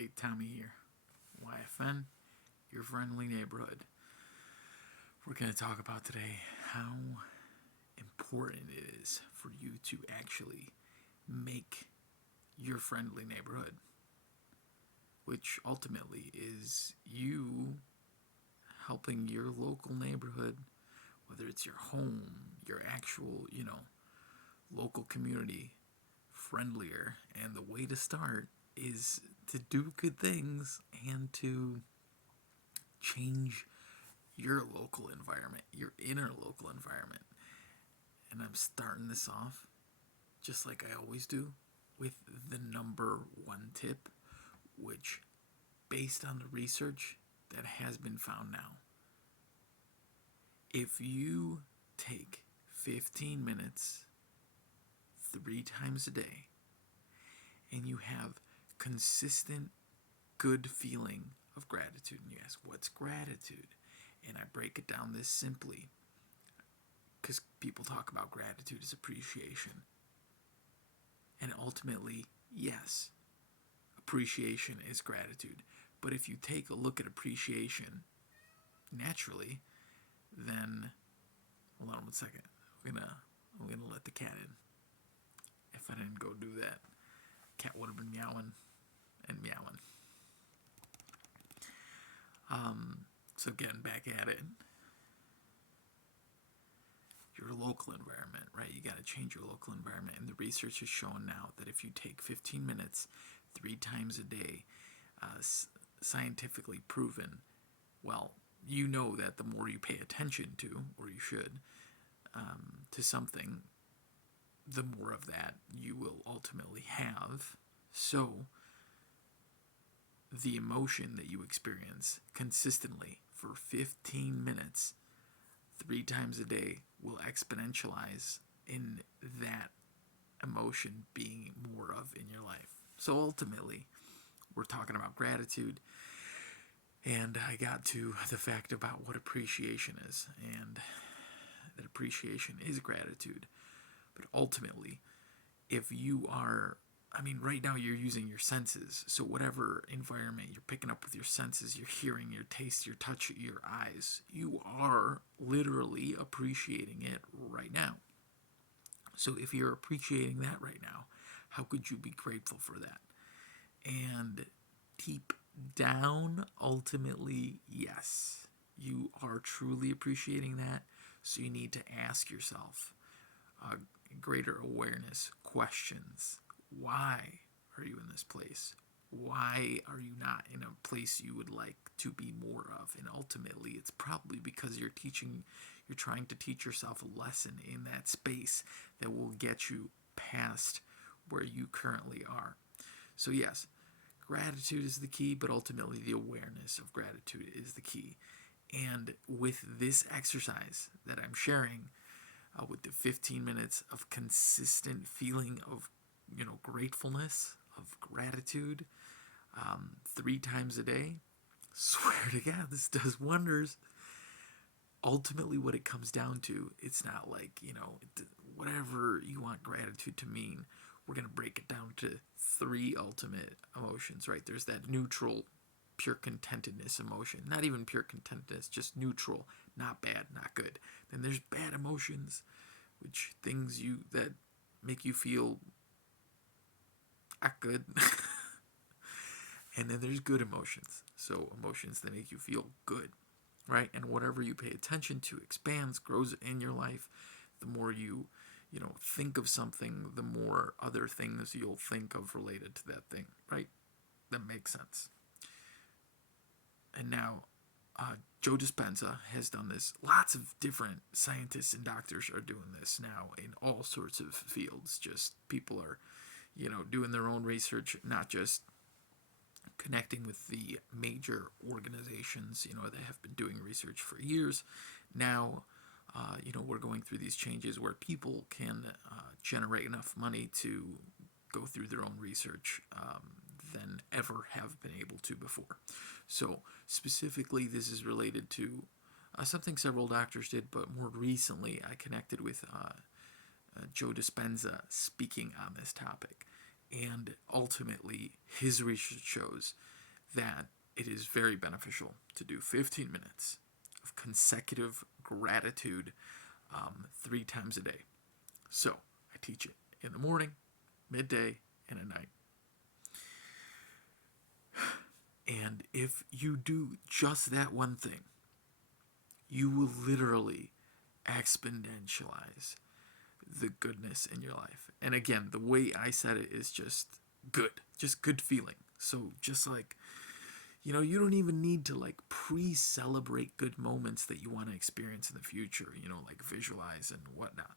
Hey, Thommy here. YFN, your friendly neighborhood. We're going to talk about today how important it is for you to actually make your friendly neighborhood, which ultimately is you helping your local neighborhood, whether it's your home, your actual, local community, friendlier. And the way to start is to do good things and to change your local environment, your inner local environment. And I'm starting this off, just like I always do, with the number one tip, which, based on the research that has been found now, if you take 15 minutes 3 times a day and you have consistent good feeling of gratitude, and you ask, what's gratitude? And I break it down this simply, because people talk about gratitude as appreciation. And ultimately, yes, appreciation is gratitude. But if you take a look at appreciation naturally, then, hold on one second. I'm gonna let the cat in. If I didn't go do that, cat would have been meowing and meowing. So getting back at it, your local environment, right? You got to change your local environment. And the research has shown now that if you take 15 minutes 3 times a day, scientifically proven, well, you know that the more you pay attention to, or you should, to something, the more of that you will ultimately have. So the emotion that you experience consistently for 15 minutes 3 times a day will exponentialize in that emotion being more of in your life. So ultimately, we're talking about gratitude, and I got to the fact about what appreciation is, and that appreciation is gratitude. But ultimately, if you are, right now you're using your senses. So whatever environment you're picking up with your senses, your hearing, your taste, your touch, your eyes, you are literally appreciating it right now. So if you're appreciating that right now, how could you be grateful for that? And deep down, ultimately, yes, you are truly appreciating that. So you need to ask yourself greater awareness questions. Why are you in this place? Why are you not in a place you would like to be more of? And ultimately, it's probably because you're trying to teach yourself a lesson in that space that will get you past where you currently are. So yes, gratitude is the key, but ultimately the awareness of gratitude is the key. And with this exercise that I'm sharing, with the 15 minutes of consistent feeling of gratefulness, of gratitude, 3 times a day, swear to God, this does wonders. Ultimately, what it comes down to, it's not like, whatever you want gratitude to mean, we're going to break it down to 3 ultimate emotions, right? There's that neutral, pure contentedness emotion. Not even pure contentedness, just neutral, not bad, not good. Then there's bad emotions, which things that make you feel not good. And then there's good emotions. So emotions that make you feel good, right? And whatever you pay attention to expands, grows in your life. The more you think of something, the more other things you'll think of related to that thing, right? That makes sense. And now, Joe Dispenza has done this. Lots of different scientists and doctors are doing this now in all sorts of fields. Just people are, doing their own research, not just connecting with the major organizations, that have been doing research for years. Now, we're going through these changes where people can generate enough money to go through their own research than ever have been able to before. So specifically, this is related to something several doctors did, but more recently I connected with Joe Dispenza speaking on this topic. And ultimately, his research shows that it is very beneficial to do 15 minutes of consecutive gratitude 3 times a day. So I teach it in the morning, midday, and at night. And if you do just that one thing, you will literally exponentialize the goodness in your life. And again, the way I said it is just good feeling. So just like, you don't even need to like pre-celebrate good moments that you want to experience in the future, like visualize and whatnot.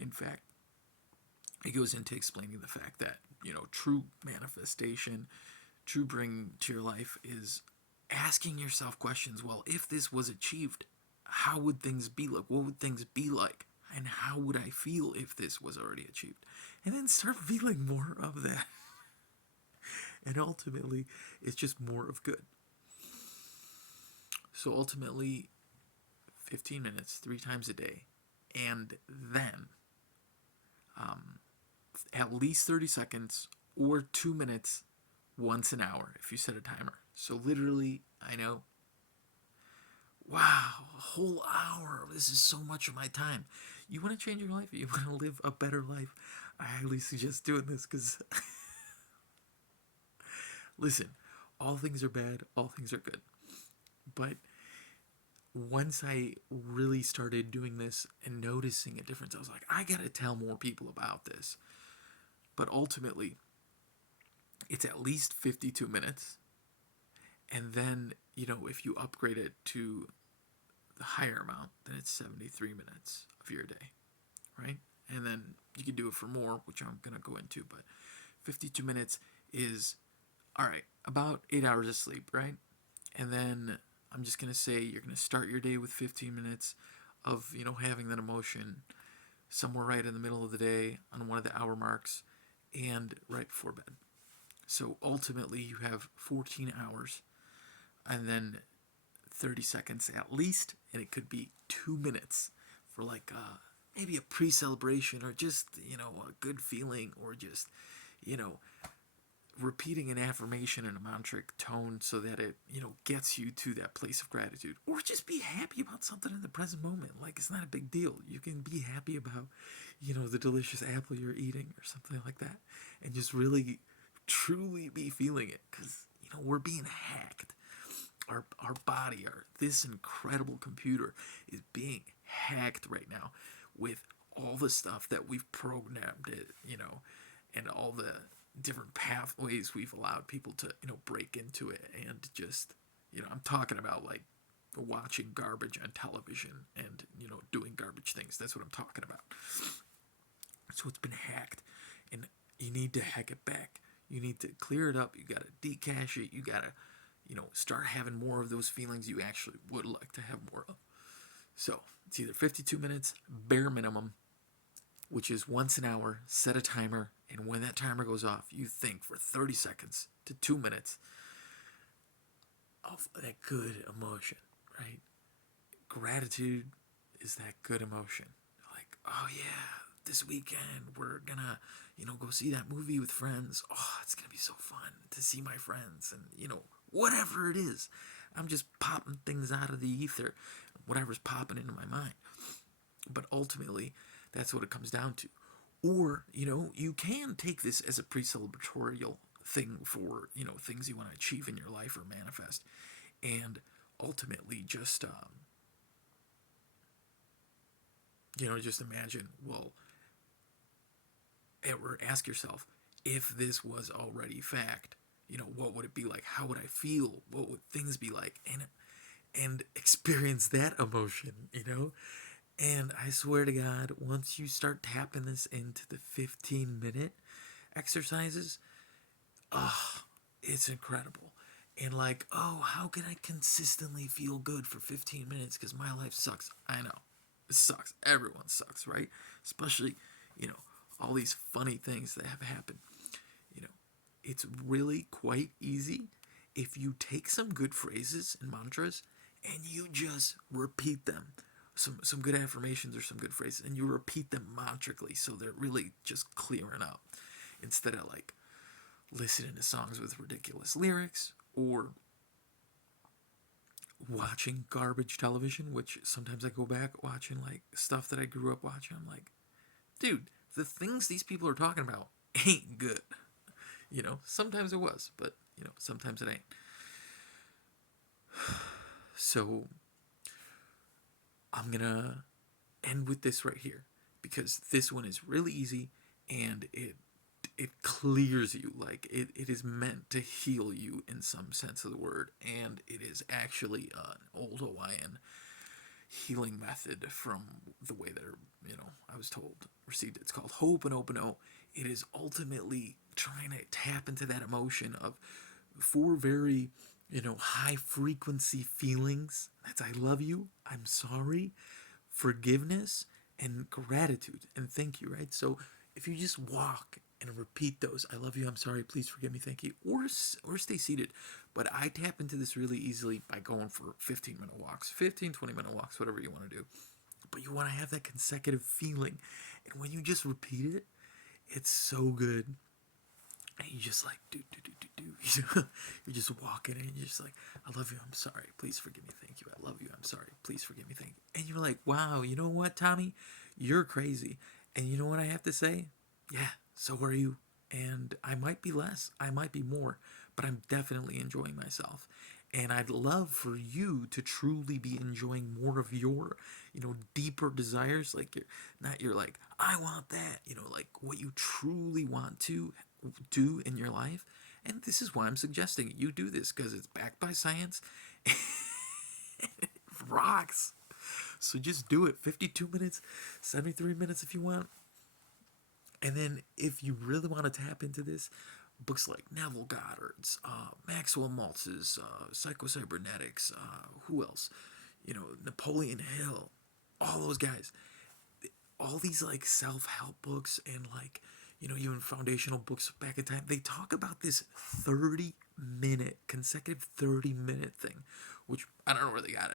In fact, it goes into explaining the fact that, true manifestation, true bring to your life is asking yourself questions. Well, if this was achieved, how would things be like? What would things be like? And how would I feel if this was already achieved? And then start feeling more of that. And ultimately, it's just more of good. So ultimately, 15 minutes, 3 times a day. And then at least 30 seconds or 2 minutes once an hour if you set a timer. So literally, I know, wow, a whole hour. This is so much of my time. You want to change your life? You want to live a better life? I highly suggest doing this because, listen, all things are bad, all things are good. But once I really started doing this and noticing a difference, I was like, I got to tell more people about this. But ultimately, it's at least 52 minutes. And then, if you upgrade it to the higher amount, then it's 73 minutes of your day, right? And then you can do it for more, which I'm going to go into. But 52 minutes is, all right, about 8 hours of sleep, right? And then I'm just going to say you're going to start your day with 15 minutes of, having that emotion somewhere right in the middle of the day on one of the hour marks and right before bed. So ultimately you have 14 hours and then 30 seconds at least, and it could be 2 minutes for like maybe a pre-celebration or just, a good feeling, or just, repeating an affirmation in a mantric tone so that it, gets you to that place of gratitude. Or just be happy about something in the present moment. Like, it's not a big deal. You can be happy about, the delicious apple you're eating or something like that. And just really, truly be feeling it. Because, we're being hacked. Our body, this incredible computer is being hacked right now with all the stuff that we've programmed it, and all the different pathways we've allowed people to, break into it. And just, I'm talking about like watching garbage on television and, doing garbage things. That's what I'm talking about. So it's been hacked, and you need to hack it back. You need to clear it up. You got to decache it. You got to, start having more of those feelings you actually would like to have more of. So it's either 52 minutes, bare minimum, which is once an hour, set a timer, and when that timer goes off, you think for 30 seconds to 2 minutes of that good emotion, right? Gratitude is that good emotion. Like, oh yeah, this weekend we're gonna, go see that movie with friends. Oh, it's gonna be so fun to see my friends, and, whatever it is. I'm just popping things out of the ether, whatever's popping into my mind. But ultimately, that's what it comes down to. Or, you can take this as a pre-celebratorial thing for, things you want to achieve in your life or manifest. And ultimately just, just imagine, well, or ask yourself, if this was already fact, what would it be like? How would I feel? What would things be like? And experience that emotion, And I swear to God, once you start tapping this into the 15-minute exercises, it's incredible. And like, how can I consistently feel good for 15 minutes? Because my life sucks. I know. It sucks. Everyone sucks, right? Especially, all these funny things that have happened. It's really quite easy if you take some good phrases and mantras and you just repeat them. Some good affirmations or some good phrases, and you repeat them mantrically so they're really just clearing up, instead of like listening to songs with ridiculous lyrics or watching garbage television, which sometimes I go back watching like stuff that I grew up watching. I'm like, dude, the things these people are talking about ain't good. Sometimes it was, but sometimes it ain't. So I'm gonna end with this right here because this one is really easy and it clears you. Like it is meant to heal you in some sense of the word, and it is actually an old Hawaiian healing method from the way that I was told received it. It's called Ho'oponopono. It is ultimately trying to tap into that emotion of four very high frequency feelings. That's I love you, I'm sorry, forgiveness, and gratitude and thank you, right? So if you just walk and repeat those, I love you, I'm sorry, please forgive me, thank you, or stay seated. But I tap into this really easily by going for 15-minute walks, 20-minute walks, whatever you want to do. But you want to have that consecutive feeling. And when you just repeat it, it's so good. And you just like, do. You're just walking and you're just like, I love you, I'm sorry, please forgive me, thank you. I love you, I'm sorry, please forgive me, thank you. And you're like, wow, you know what, Thommy? You're crazy. And you know what I have to say? Yeah, so are you. And I might be less, I might be more, but I'm definitely enjoying myself. And I'd love for you to truly be enjoying more of your, deeper desires. Like you're like, I want that, like what you truly want to do in your life. And this is why I'm suggesting you do this, because it's backed by science. It rocks. So just do it. 52 minutes, 73 minutes if you want. And then if you really want to tap into this, books like Neville Goddard's, Maxwell Maltz's, Psychocybernetics, who else? Napoleon Hill, all those guys. All these like self-help books and like, even foundational books back in time, they talk about this 30-minute, consecutive 30-minute thing, which I don't know where they got it.